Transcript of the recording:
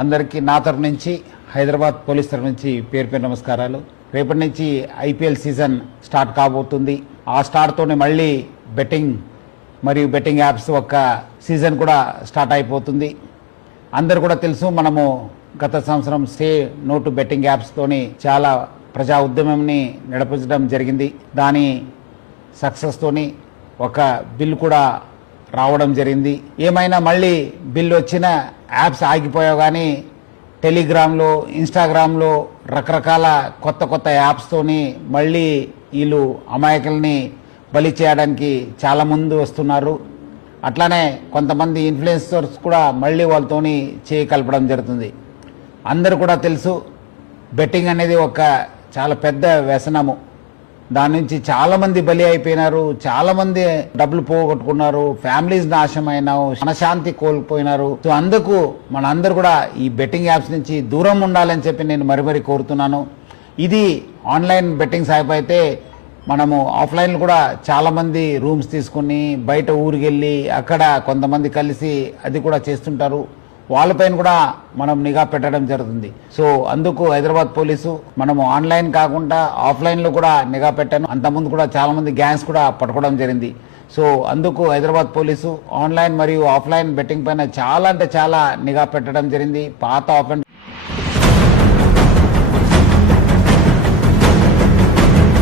అందరికీ నా తరపు నుంచి హైదరాబాద్ పోలీస్ తరపు నుంచి పేరు పేరు నమస్కారాలు. రేపటి నుంచి ఐపీఎల్ సీజన్ స్టార్ట్ కాబోతుంది. ఆ స్టార్ట్తోనే మళ్ళీ బెట్టింగ్ మరియు బెట్టింగ్ యాప్స్ ఒక సీజన్ కూడా స్టార్ట్ అయిపోతుంది. అందరు కూడా తెలుసు, మనము గత సంవత్సరం స్టే నో టు బెట్టింగ్ యాప్స్తోని చాలా ప్రజా ఉద్యమంని నడిపించడం జరిగింది. దాని సక్సెస్తోని ఒక బిల్ కూడా రావడం జరిగింది. ఏమైనా మళ్ళీ బిల్ వచ్చిన యాప్స్ ఆగిపోయావు, కానీ టెలిగ్రామ్లో, ఇన్స్టాగ్రామ్లో రకరకాల కొత్త కొత్త యాప్స్తోని మళ్ళీ వీళ్ళు అమాయకుల్ని బలి చేయడానికి చాలా ముందు వస్తున్నారు. అట్లానే కొంతమంది ఇన్ఫ్లుయెన్సర్స్ కూడా మళ్ళీ వాళ్ళతోని చేయి కలపడం జరుగుతుంది. అందరూ కూడా తెలుసు, బెట్టింగ్ అనేది ఒక చాలా పెద్ద వ్యసనము. దాని నుంచి చాలామంది బలి అయిపోయినారు, చాలామంది డబ్బులు పోగొట్టుకున్నారు, ఫ్యామిలీస్ నాశనమైనారు, మనశాంతి కోల్పోయినారు. సో అందుకు మనందరూ కూడా ఈ బెట్టింగ్ యాప్స్ నుంచి దూరం ఉండాలని చెప్పి నేను మరీ కోరుతున్నాను. ఇది ఆన్లైన్ బెట్టింగ్ యాప్ అయితే మనము ఆఫ్లైన్లో కూడా చాలామంది రూమ్స్ తీసుకుని బయట ఊరికెళ్ళి అక్కడ కొంతమంది కలిసి అది కూడా చేస్తుంటారు. వాళ్ళపైన కూడా మనం నిఘా పెట్టడం జరుగుతుంది. సో అందుకు హైదరాబాద్ పోలీసు మనము ఆన్లైన్ కాకుండా ఆఫ్లైన్లో కూడా నిఘా పెట్టాను. అంతకుముందు కూడా చాలామంది గ్యాంగ్స్ కూడా పట్టుకోవడం జరిగింది. సో అందుకు హైదరాబాద్ పోలీసు ఆన్లైన్ మరియు ఆఫ్లైన్ బెట్టింగ్ పైన చాలా అంటే చాలా నిఘా పెట్టడం జరిగింది. పాత ఆఫెండర్స్